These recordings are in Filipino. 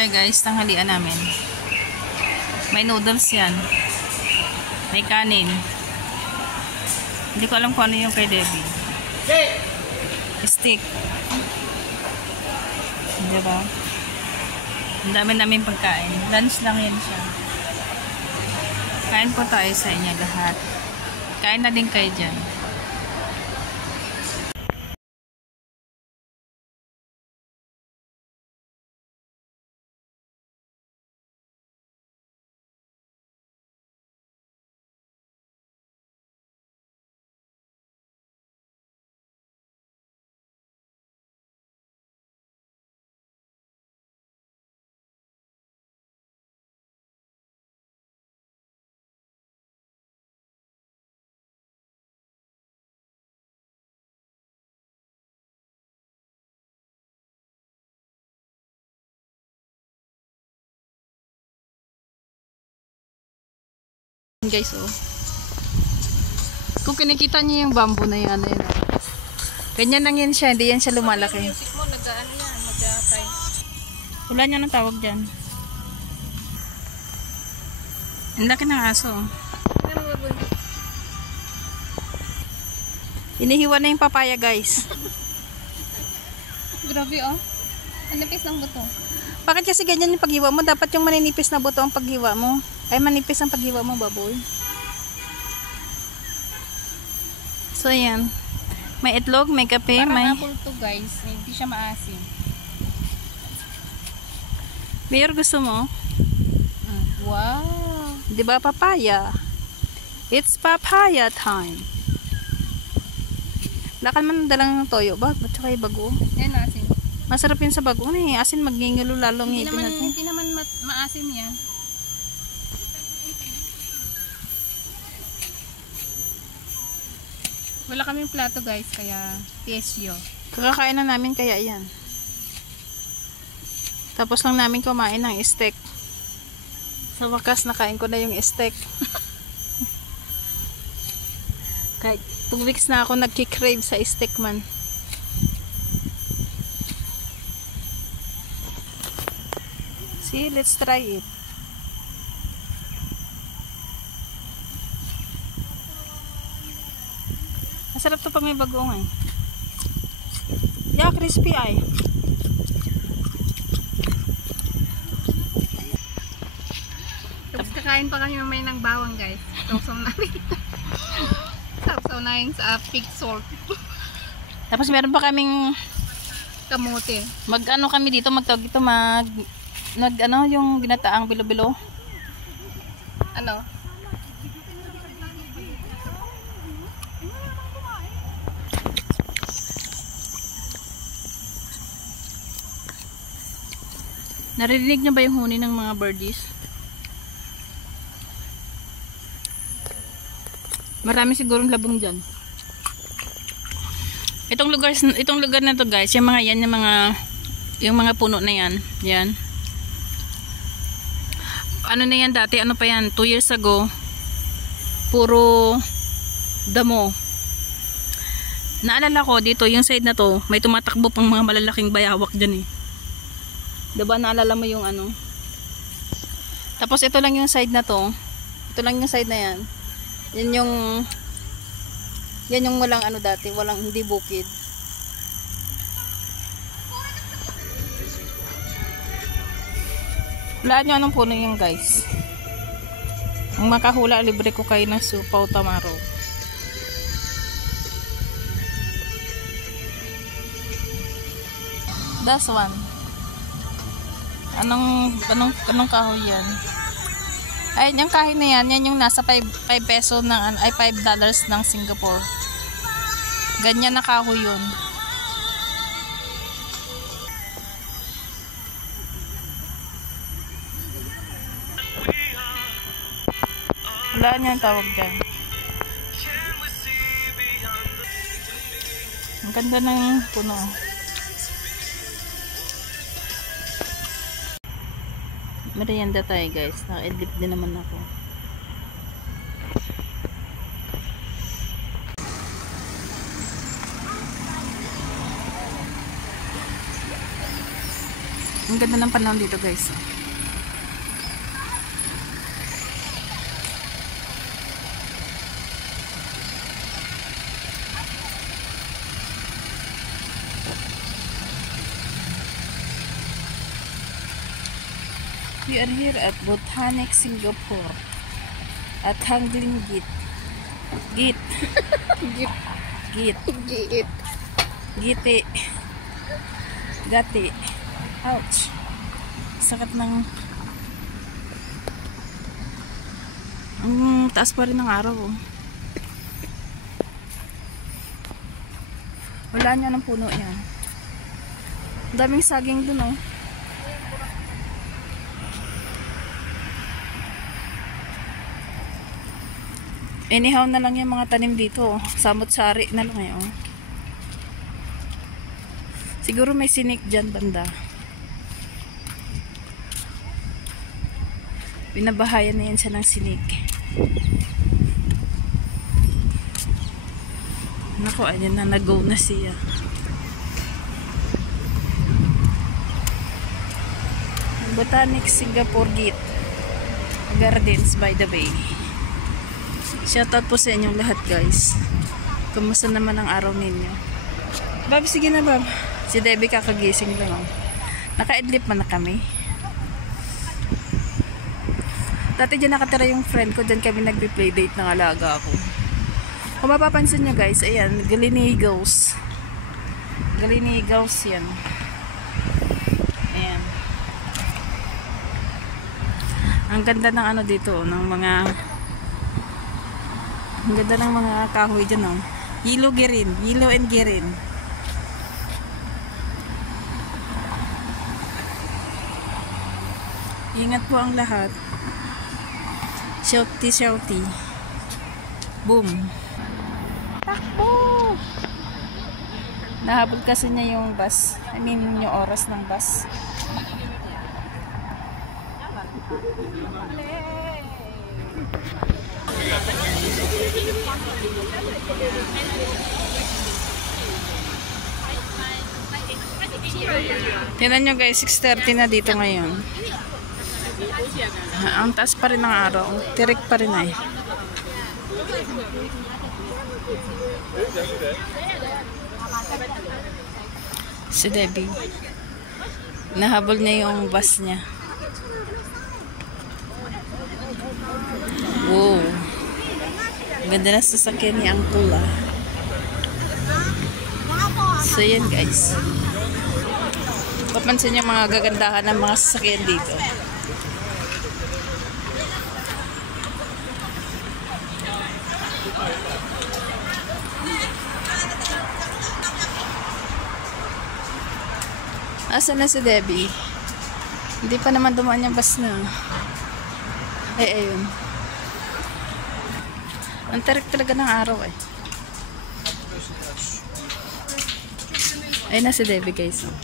tayo guys, tanghalian namin. May noodles yan. May kanin. Hindi ko alam kung ano yung kay Debbie. Steak. Diba? Ang dami namin pagkain. Lunch lang yan siya. Kain po tayo sa inyo lahat. Kain na din kayo dyan. Guys, oh. Kung kinikita niyo yung bamboo na yan, ayun, oh. Ganyan lang yan siya, hindi yan siya lumalaki. Music mo, nag-ano yan, mag-atay. Wala niya nang tawag dyan. Ang laki ng aso. Inihiwa na yung papaya, guys. Grabe, oh. Manipis ng buto. Bakit kasi ganyan yung paghiwa mo? Dapat yung maninipis na buto ang paghiwa mo. Ay, manipis ang paghiwa mo, baboy. So, yan. May itlog, may kape, Parang may... apple to, guys. Hindi siya maasim. Mayor, gusto mo? Wow. Diba, papaya? It's papaya time. Lakal man dalang ng toyo ba? At saka yung bago. Yan, asim. Masarap yun sa bago. Asin magningulo lalong ngipin natin. Hindi naman maasim yan. Wala kaming plato, guys, kaya PSU. Kakakain na namin kaya yan. Tapos lang namin kumain ng steak. Sa wakas, nakain ko na yung steak. Kahit 2 weeks na ako nagkikrave sa steak man. See, let's try it. Masarap to pag may bagoong eh. Yeah, crispy ay. Tapos kakain pa kami mamaya ng bawang, guys. Sausaw namin. Sausaw namin sa pig salt. Tapos meron pa kaming Kamote. mag-ano kami dito, magtawag dito, ano yung ginataang bilo-bilo. Ano? Naririnig niyo ba yung huni ng mga birdies? Marami sigurong labong dyan. Itong lugar na to, guys, yung mga yan, yung mga puno na yan. Yan. Ano na yan dati? Ano pa yan? 2 years ago. Puro damo. Naalala ko dito, yung side na to, may tumatakbo pang mga malalaking bayawak dyan eh. Diba naalala mo yung ano? Tapos ito lang yung side na to. Ito lang yung side na yan. Yan yung walang ano dati, walang hindi bukid. Wala nyo anong puno yung guys. Ang makahula, libre ko kayo ng supaw tamaro. That's one. Anong kahoy yan? Ay, yung kahoy na yan yung nasa 5 peso ng, ay $5 ng Singapore. Ganyan na kahoy yun. Wala niyan tawag dyan. Ang ganda ng puno. Merienda tayo, guys. Naka-edit din naman ako. Ang ganda ng panahon dito guys. We are here at Botanic Singapore at Hangling Git. Git. Git. Git. Git. Giti. Gati. Ouch. Sakit ng taas pa rin ng araw. Oh. Wala niya ng puno yan. Ang daming saging dun oh. Anyhow na lang yung mga tanim dito. Samot-sari na lang eh. Oh. Siguro may sinik dyan banda. Binabahayan na yan siya ng sinik. Naku, ayan na. Nag-go na siya. Botanic Singapore Gate Gardens by the Bay. Shoutout po sa inyong lahat guys. Kumusta naman ang araw ninyo? Bab, sige na Bab. Si Debbie kakagising lang oh. Naka-idlip man na kami. Dati dyan nakatira yung friend ko. Dyan kami nagpi-play date ng alaga ako. Kung mapapansin nyo guys, ayan, Galinigaws. Galinigaws yan. Ayan. Ang ganda ng ano dito, ng mga ang ganda ng mga kahoy dyan oh. Yellow girin, yellow and girin. Ingat po ang lahat. Shouty, shouty. Boom. Takbo! Nahabol kasi niya yung bus. I mean, yung oras ng bus. Tingnan nyo guys, 6:30 na dito ngayon. Ang taas pa rin ng araw. Tirik pa rin ay. Si Debbie. Nahabol niya yung bus niya. Wow. Ganda na sasakyan ni Uncle ah. So yan guys. Papansin yung mga gagandahan ng mga sasakyan dito. Asa na si Debbie? Hindi pa naman dumaan yung bus na. Ay, ayun. Ang tarik talaga ng araw eh. Ayun na si Debbie guys. Oh.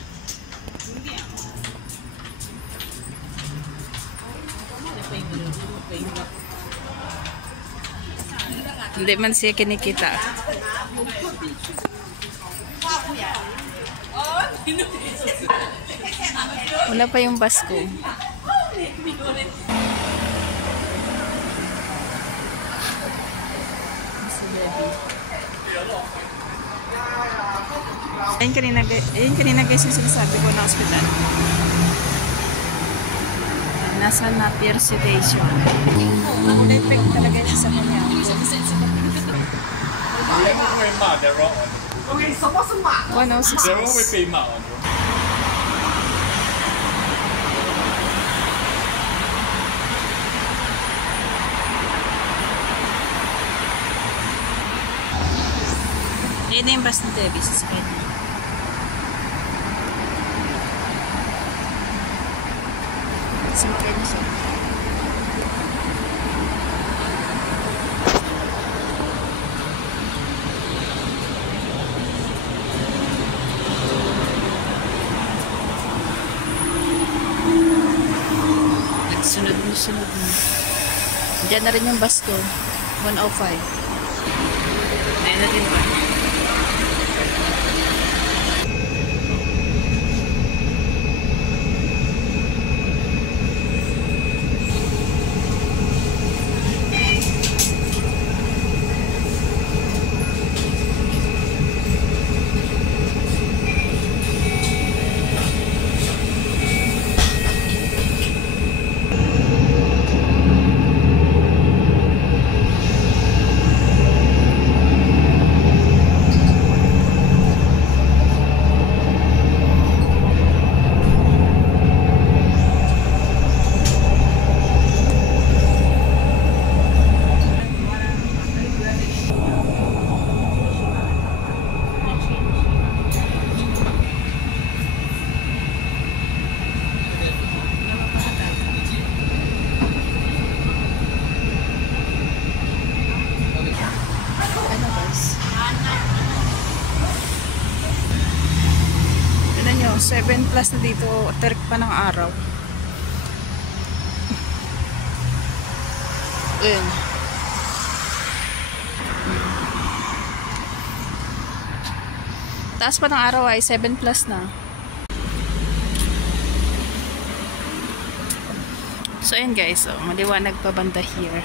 Hindi man siya kinikita. Wala pa yung bus ko. Ayun kanina guys yung sinasabi ko na hospital. Nasa Napier Station. Effect talaga yun sa kanya. 106. Ayan na yung bus ni Debbie sa kanya. Sumakay na siya. Sunod na. Diyan na rin yung bus ko. 105. Ayan na din ba? 7 plus na dito, tarik pa ng araw. Ayun. Taas pa ng araw ay 7 plus na. So ayun guys, oh, maliwanag pa banda here.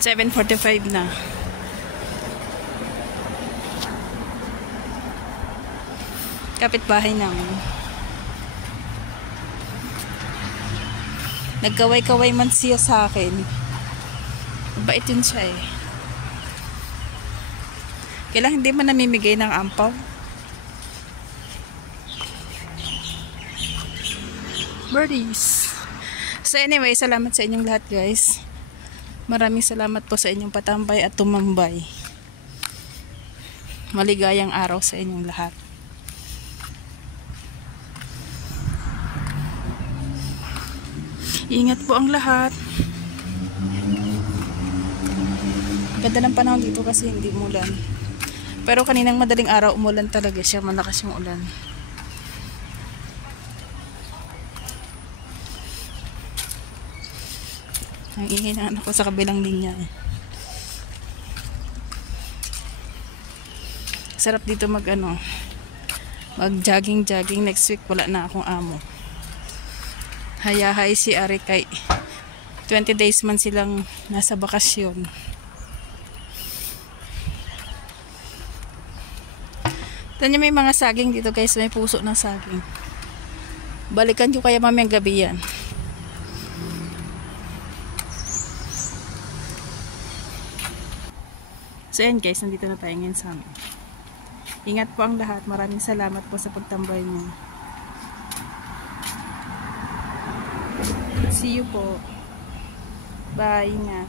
7:45 na. Kapitbahay namin. Nagkaway-kaway man siya sa akin. Mabait yun siya eh. Kailang hindi man namimigay ng ampaw. Birdies. So anyway, salamat sa inyong lahat guys. Maraming salamat po sa inyong patambay at tumambay. Maligayang araw sa inyong lahat. Ingat po ang lahat. Ganda ng panahon dito kasi hindi umulan. Pero kaninang madaling araw umulan talaga siya. Malakas yung ulan. Ang ingay ng anak ko sa kabilang linya. Sarap dito mag jogging. Next week wala na akong amo. Hayahay si Ari kay 20 days man silang nasa bakasyon. Tanya may mga saging dito guys, may puso ng saging. Balikan ko kaya mamayang gabi yan. So yan guys, nandito na tayo ngayon sa amin. Ingat po ang lahat. Maraming salamat po sa pagtambay niyo. See you po. Bye. Ingat.